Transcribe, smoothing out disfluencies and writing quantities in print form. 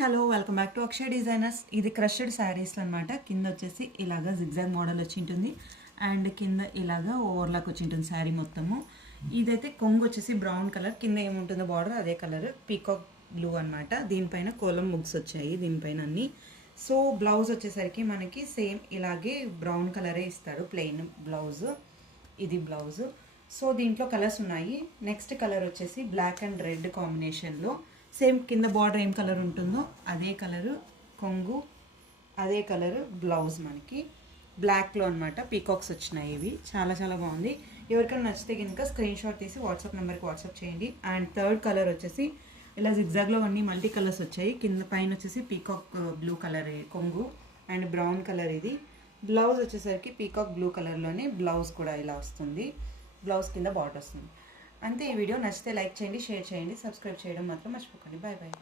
Hello welcome back to Akshay designers. ఇది crushed saris అనమాట. కింద వచ్చేసి ఇలాగా జిగ్జాగ్ మోడల్ వచ్చి ఉంటుంది అండ్ కింద ఇలాగా ఓవర్లాక్ వచ్చి ఉంటుంది శారీ మొత్తము. ఇదైతే కొంగు వచ్చేసి బ్రౌన్ కలర్, కింద ఏముంటుందో బార్డర్ అదే కలర్ పీకాక్ బ్లూ అనమాట. దీనిపైన కోలం ముగ్స్ వచ్చాయి దీనిపైన అన్ని. సో బ్లౌజ్ వచ్చేసరికి మనకి సేమ్ ఇలాగే బ్రౌన్ కలరే ఇస్తాడు, ప్లెయిన్ బ్లౌజ్. ఇది బ్లౌజ్. సో దీంట్లో కలర్స్ ఉన్నాయి. నెక్స్ట్ కలర్ వచ్చేసి బ్లాక్ అండ్ రెడ్ కాంబినేషన్లో సేమ్ కింద బార్డర్ ఏం కలర్ ఉంటుందో అదే కలరు కొంగు, అదే కలరు బ్లౌజ్. మనకి బ్లాక్లో అనమాట పీకాక్స్ వచ్చినాయి. ఇవి చాలా చాలా బాగుంది. ఎవరికైనా నచ్చితే కనుక స్క్రీన్ షాట్ తీసి వాట్సాప్ నెంబర్కి వాట్సాప్ చేయండి. అండ్ థర్డ్ కలర్ వచ్చేసి ఇలా జిగ్జాగ్లో అన్ని మల్టీ కలర్స్ వచ్చాయి. కింద పైన వచ్చేసి పీకాక్ బ్లూ కలర్ కొంగు అండ్ బ్రౌన్ కలర్. ఇది బ్లౌజ్ వచ్చేసరికి పీకాక్ బ్లూ కలర్లోనే బ్లౌజ్ కూడా ఇలా వస్తుంది. బ్లౌజ్ కింద బార్డర్ వస్తుంది. అంతే. ఈ వీడియో నచ్చితే లైక్ చేయండి, షేర్ చేయండి, సబ్స్క్రైబ్ చేయడం మాత్రం మర్చిపోకండి. Bye bye.